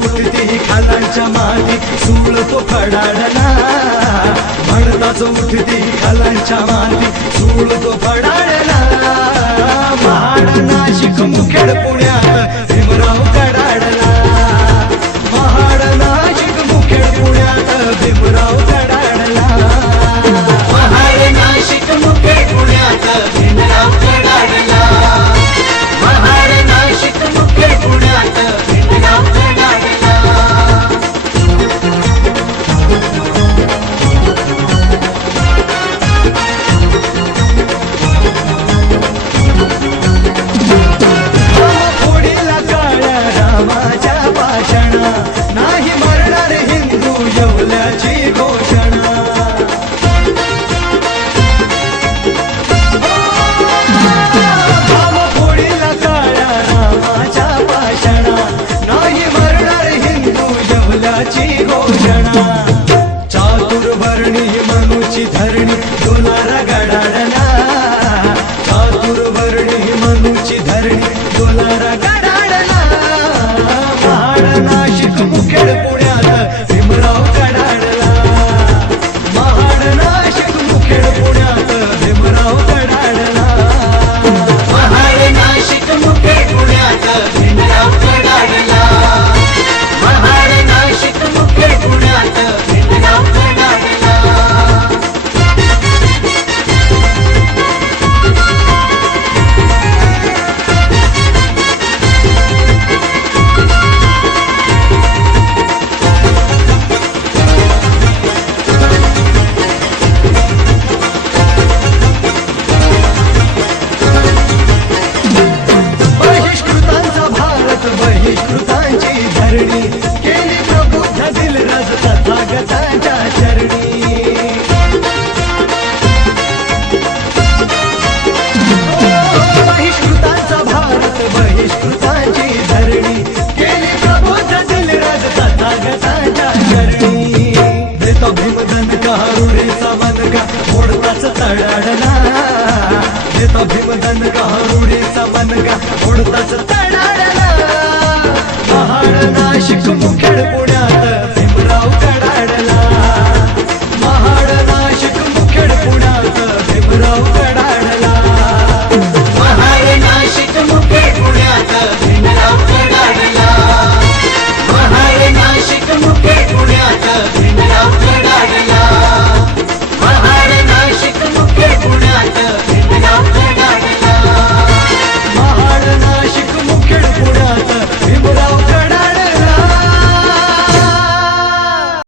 उठती खालांच्या मातीत सूळ तो फडाडला म्हणताच उठती खालांच्या मातीत सूळ तो फडाडला महाड नाशिक मुखेड पुण्यात भीमराव कडाडला महाड नाशिक मुखेड पुण्यात भीमराव कडाडला महाड नाशिक मुखेड पुण्यात भीमराव कडाडला महाड नाशिक मुखेड पुण्यात भीमराव कडाडला फोडीला काळ्या रामाच्या भाषणा नाही मरणार हिंदू येवल्याची घोषणा फोडीला काळ्या रामाच्या भाषणा नाही मरणार हिंदू येवल्याची घोषणा चातुर्वर्णी मनुची धरणी डोलारा गडाडला चातुर्वर्णी मनुची धरणी डोलारा गडाडला महाड नाशिक मुखेड पुण्यात भीमराव कडाडला महाड नाशिक मुखेड पुण्यात भीमराव कडाडला महाड नाशिक मुखेड पुण्यात भीमराव कडाडला महाड नाशिक मुखेड पुण्यात भीमराव कडाडला बहिष्कृतांचा भारत बहिष्कृतांची धरणी केली प्रबुद्ध दिलराज तथागतांच्या चरणी बहिष्कृतांचा भारत बहिष्कृतांची धरणी केली प्रबुद्ध दिलराज तथागतांच्या चरणी देतो भीमदन कारुडीचा मनका फोडताच तडाडला देतो भीमदन कारुडीचा मनका फोडताच तडाडला महाड नाशिक मुखेड पुण्यात भीमराव कडाडला महाड नाशिक मुखेड पुण्यात भीमराव